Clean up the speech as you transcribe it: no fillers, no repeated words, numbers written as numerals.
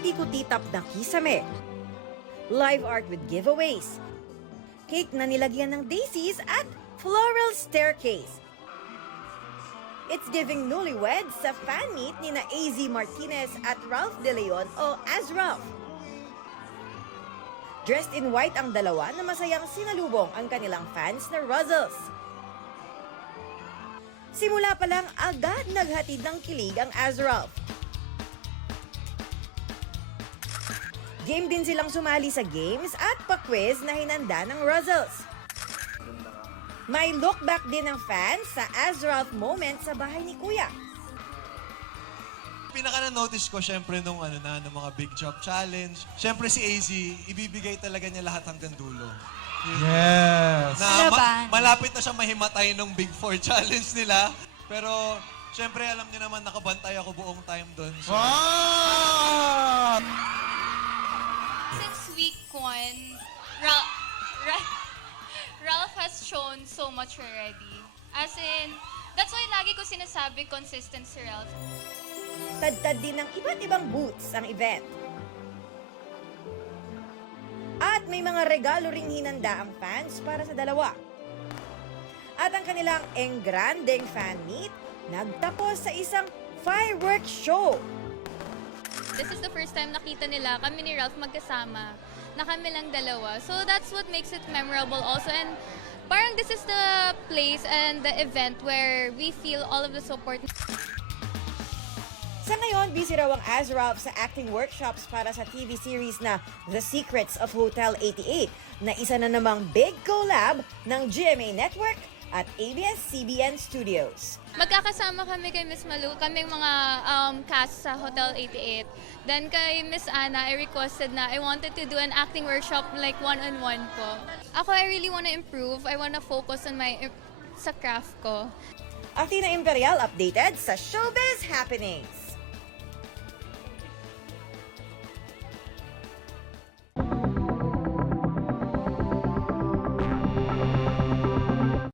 kuti-kutitap na kisame. Live art with giveaways. Cake na nilagyan ng daisies at floral staircase. It's giving newlyweds sa fan meet ni na AZ Martinez at Ralph De Leon o As Ralph. Dressed in white ang dalawa na masayang sinalubong ang kanilang fans na Ruzzles. Simula pa lang agad naghatid ng kilig ang As Ralph. Game din silang sumali sa games at pa-quiz na hinanda ng Ruzzles. May look back din ng fans sa As Ralph moment sa bahay ni Kuya. Pinaka na-notice ko, syempre, nung mga Big Job Challenge. Syempre si AZ, ibibigay talaga niya lahat hanggang dulo. Yes. Na malapit na siya mahimatay nung Big Four Challenge nila. Pero, syempre, alam niyo naman, nakabantay ako buong time doon. So, Wow! Since week 1, Ralph has shown so much already. As in, that's why lagi ko sinasabi consistent si Ralph. Tad-tad din ng iba't ibang booths ang event. At may mga regalo ring hinanda ang fans para sa dalawa. At ang kanilang engrandeng fan meet nagtapos sa isang fireworks show. This is the first time nakita nila kami ni Ralph magkasama, na kami lang dalawa. So that's what makes it memorable also. And parang this is the place and the event where we feel all of the support. Sa ngayon, busy raw ang As Ralph sa acting workshops para sa TV series na The Secrets of Hotel 88 na isa na namang big collab ng GMA Network at ABS-CBN Studios. Magkakasama kami kay Miss Malu, kaming mga cast sa Hotel 88. Then kay Miss Anna, I requested na I wanted to do an acting workshop like one-on-one po. Ako, I really want to improve. I want to focus on sa craft ko. Athena Imperial updated sa Showbiz Happenings.